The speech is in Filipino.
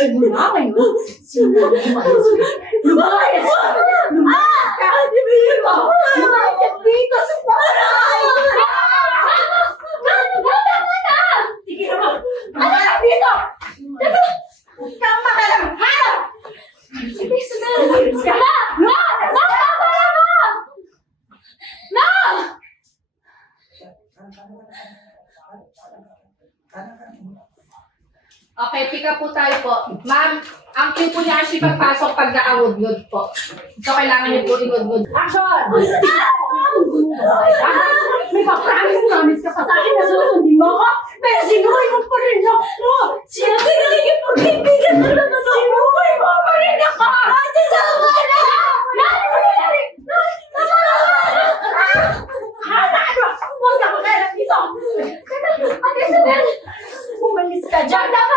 Simula ngayon, simula lumayas ka. Lumayas ka! Lumayas ka! Dito! Lumayas ka dito sa bahay! Sige naman! Lumayas ka dito! Huwag kang makalamhan! Sige, lumayas ka! Lumayas ka! Okay, pick up po tayo po. Ma'am, ang cue po niya kasi pagpasok pag naka-wood po. So, kailangan niyo po i-wood. Action! May pa-promise ka pa sa akin na susundin mo ako, pero sinuhay mo pa rin ako! Siyempre nagiging pagkaibigan mo na ito! Sinuhay mo pa rin ako! Ate, sama na! Ano? Huwag ka makailap dito! Ate, Isabel! Umalis ka dyan! Tama